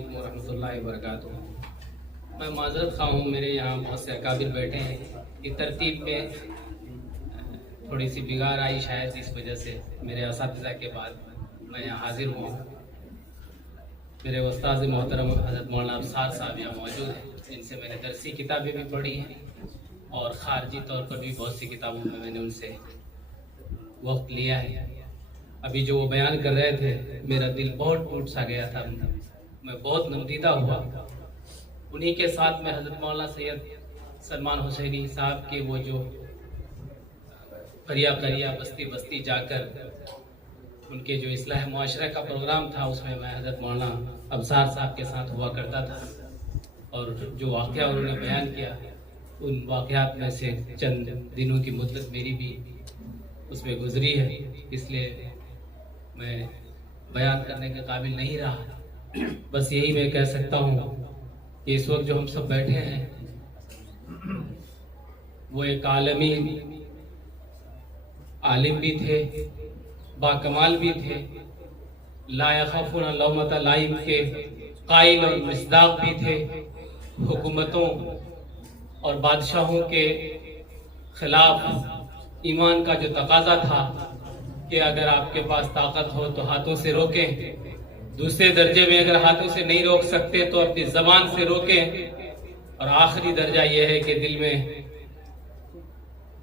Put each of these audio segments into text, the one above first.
علیکم ورحمۃ اللہ وبرکاتہ۔ میں معذرت خواہ ہوں، میرے یہاں بہت سے اکابر بیٹھے ہیں، یہ ترتیب میں تھوڑی سی بگاڑ آئی شاید، اس وجہ سے میرے اساتذہ کے بعد میں یہاں حاضر ہوں۔ میرے استاذ محترم حضرت مولانا ابصار صاحب یہاں موجود ہیں، جن سے میں نے درسی کتابیں بھی پڑھی ہیں اور خارجی طور پر بھی بہت سی کتابوں میں نے ان سے وقت لیا ہے۔ ابھی جو وہ بیان کر رہے تھے، میرا دل بہت ٹوٹ سا گیا تھا، میں بہت نمدیدہ ہوا۔ انہی کے ساتھ میں حضرت مولانا سید سلمان حسینی صاحب کے وہ جو قریہ قریہ بستی بستی جا کر ان کے جو اصلاح معاشرہ کا پروگرام تھا، اس میں میں حضرت مولانا ابصار صاحب کے ساتھ ہوا کرتا تھا، اور جو واقعہ انہوں نے بیان کیا، ان واقعات میں سے چند دنوں کی مدت میری بھی اس میں گزری ہے، اس لیے میں بیان کرنے کے قابل نہیں رہا۔ بس یہی میں کہہ سکتا ہوں کہ اس وقت جو ہم سب بیٹھے ہیں، وہ ایک عالمی عالم بھی تھے، باکمال بھی تھے، لا یخافون لومۃ لائم کے قائل اور مصداق بھی تھے، حکومتوں اور بادشاہوں کے خلاف ایمان کا جو تقاضا تھا کہ اگر آپ کے پاس طاقت ہو تو ہاتھوں سے روکیں، دوسرے درجے میں اگر ہاتھوں سے نہیں روک سکتے تو اپنی زبان سے روکیں، اور آخری درجہ یہ ہے کہ دل میں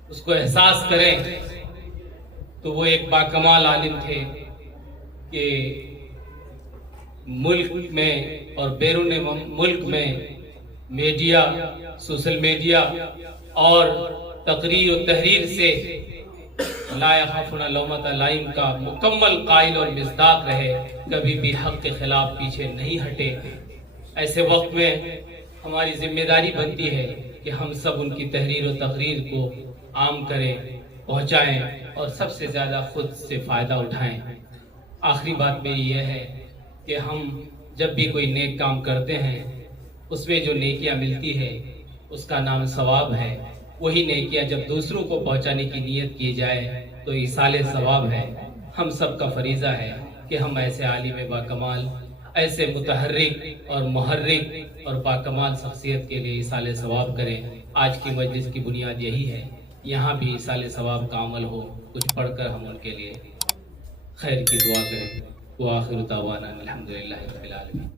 اس کو احساس کریں، تو وہ ایک باکمال عالم تھے کہ ملک میں اور بیرون ملک میں میڈیا، سوشل میڈیا اور تقریر و تحریر سے لا یخافون لومۃ لائم کا مکمل قائل اور مصداق رہے، کبھی بھی حق کے خلاف پیچھے نہیں ہٹے۔ ایسے وقت میں ہماری ذمہ داری بنتی ہے کہ ہم سب ان کی تحریر و تقریر کو عام کریں، پہنچائیں اور سب سے زیادہ خود سے فائدہ اٹھائیں۔ آخری بات میری یہ ہے کہ ہم جب بھی کوئی نیک کام کرتے ہیں، اس میں جو نیکیاں ملتی ہے اس کا نام ثواب ہے۔ وہی نیکیاں جب دوسروں کو پہنچانے کی نیت کی جائے تو ایصال ثواب ہے۔ ہم سب کا فریضہ ہے کہ ہم ایسے عالم باکمال، ایسے متحرک اور محرک اور باکمال شخصیت کے لیے ایصال ثواب کریں۔ آج کی مجلس کی بنیاد یہی ہے، یہاں بھی ایصال ثواب کا عمل ہو، کچھ پڑھ کر ہم ان کے لیے خیر کی دعا کریں۔ وآخر دعوانا الحمدللہ رب العالمین۔